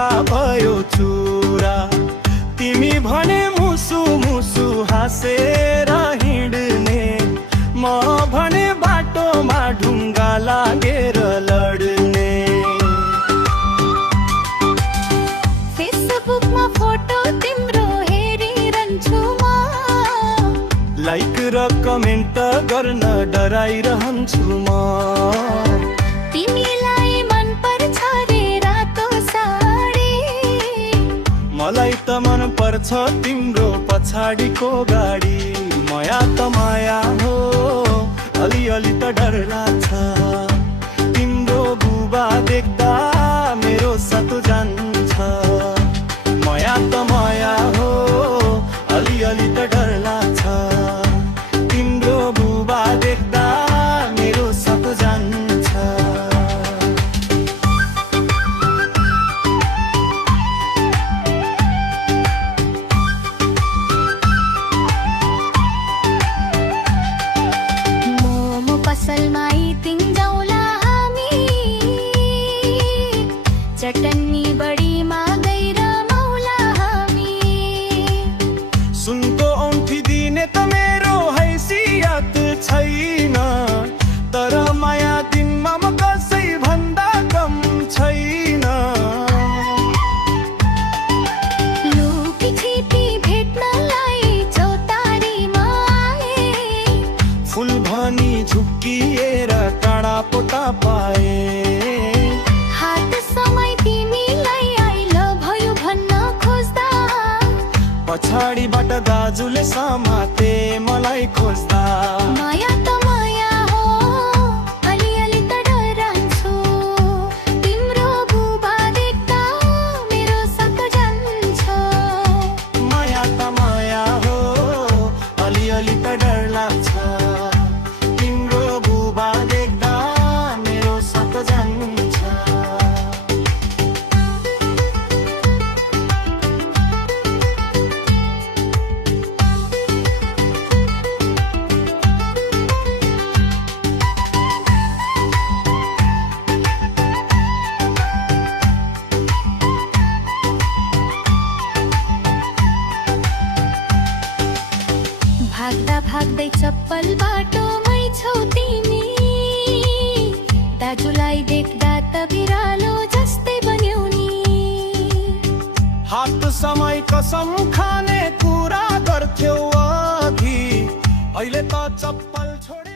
फुलका भयो चुरा। तिमी भने मुसु मुसु हाँसेर हिँड्ने, म भने बाटोमा ढुङ्गा लागेर लड्ने। फेसबुकमा फोटो तिम्रो हेरिरहन्छु म, लाइक र कमेन्ट गर्न डराइरहन्छु म। तिमीलाई मन पर्छ रे रातो साडी, मलाई त मन पर्छ तिम्रो पछाडिको गाडी। माया त माया हो, अलिअलि त डर लाग्छ। तिम्रो बुबा देख्दा मेरो सातो जान्छ। माया त माया हो, अलिअलि त डर लाग्छ। तिम्रो बुबा देख्दा मेरो सातो जान्छ। मोमो पसलमा तिन्जाउला हामी, चटनी बढीमा गएर मौला हामी। सुनको औँठी दिने त मेरो हैसियत छैन, तर माया दिनमा म कसै भन्दा कम छैन। लुकी छिपी भेट्नलाई चौतारीमा आए, फुल भनी झुक्किएर काँडा पोता पाए। हात समय तिमीलाई आई लभ यु भन्न खोज्दा, पछाडिबाट दाजुले समाते मलाई खोज्दा। माया त माया हो, अलिअलि त डरान्छु। तिम्रो बुबा देख्दा मेरो साथ जान्छ। माया त माया हो, अलिअलि त डर लाग्छ। तिम्रो बुबा देख्दा मेरो साथ जान्छ। भाग्दा भाग्दै चप्पल बाटोमै छौ तिमी, दाजुलाई देख्दा त बिरालो जस्तै बन्यौ नि। हात समय कसम खाने कुरा गर्थ्यौ अघि, अहिले त चप्पल छोडे